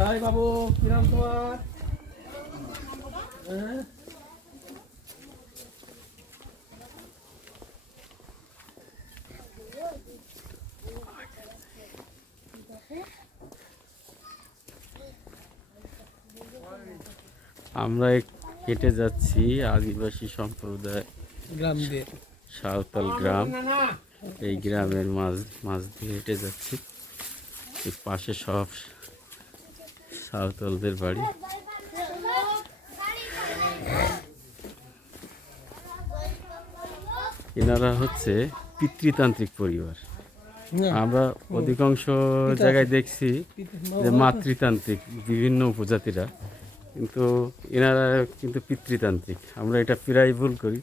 এই বাবু কি নাম তোমার? হ্যাঁ? আমরা হেঁটে যাচ্ছি আদিবাসী সম্প্রদায় গ্রাম দিয়ে সাঁওতাল গ্রাম। এই গ্রামের মাঝ দিয়ে হেঁটে যাচ্ছি। এই পাশে সব সাঁওতালদের বাড়ি। এনারা হচ্ছে পিতৃতান্ত্রিক পরিবার। আমরা অধিকাংশ জায়গায় দেখছি যে মাতৃতান্ত্রিক বিভিন্ন উপজাতিরা, কিন্তু এনারা কিন্তু পিতৃতান্ত্রিক। আমরা এটা প্রায় ভুল করি।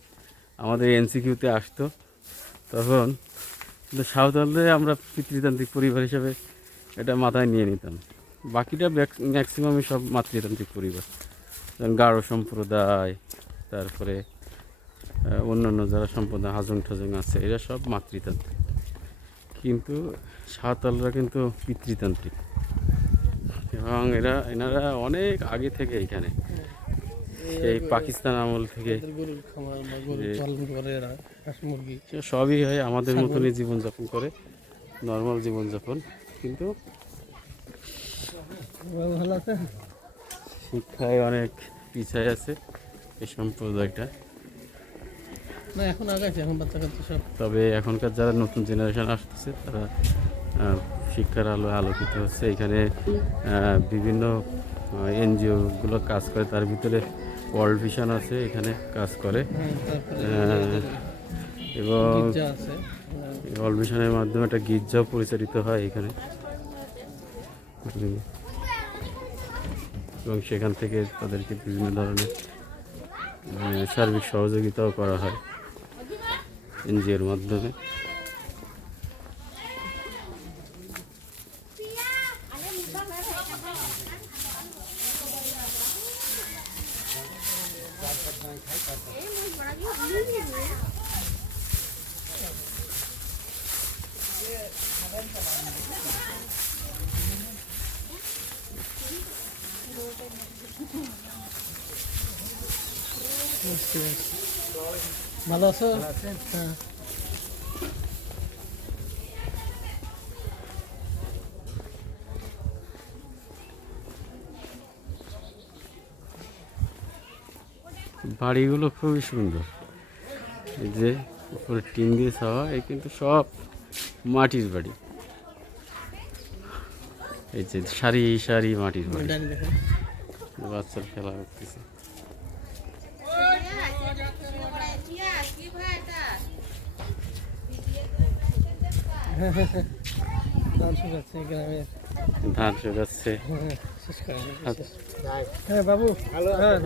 আমাদের এনসিকিউতে আসতো তখন, কিন্তু সাঁওতালদের আমরা পিতৃতান্ত্রিক পরিবার হিসাবে এটা মাথায় নিয়ে নিতাম। বাকিটা ম্যাক্সিমামই সব মাতৃতান্ত্রিক পরিবার, যেমন গারো সম্প্রদায়, তারপরে অন্যান্য যারা সম্প্রদায় হাজং ঠাজং আছে, এরা সব মাতৃতান্ত্রিক। কিন্তু সাঁওতালরা কিন্তু পিতৃতান্ত্রিক, এবং এনারা অনেক আগে থেকে এখানে, সেই পাকিস্তান আমল থেকে সবই হয়, আমাদের মতনই জীবনযাপন করে, নর্মাল জীবনযাপন। কিন্তু ভালো আছে, শিক্ষায় অনেক পিছায় আছে এই সম্প্রদায়টা। না এখন আগাইছে, এখন বাচ্চা কাচ্চা সব। তবে এখনকার যারা নতুন জেনারেশন আসতেছে তারা শিক্ষার আলো আলোকিত হচ্ছে। এখানে বিভিন্ন এনজিওগুলো কাজ করে, তার ভিতরে ওয়ার্ল্ড ভিশন আছে, এখানে কাজ করে। এবং ওয়ার্ল্ড ভিশনের মাধ্যমে একটা গির্জাও পরিচালিত হয় এখানে, এবং সেখান থেকে তাদেরকে বিভিন্ন ধরনের সার্বিক সহযোগিতাও করা হয় এনজিওর মাধ্যমে। ভালো আছো? হ্যাঁ। বাড়িগুলো খুবই সুন্দর, এই যে উপরে টিন দিয়ে ছাওয়া, এই কিন্তু সব মাটির বাড়ি। এই যে সারি সারি মাটির বাড়ি, বাচ্চার খেলা করতেছে। ধান শুকাচ্ছে। হ্যাঁ বাবু, হ্যাঁ।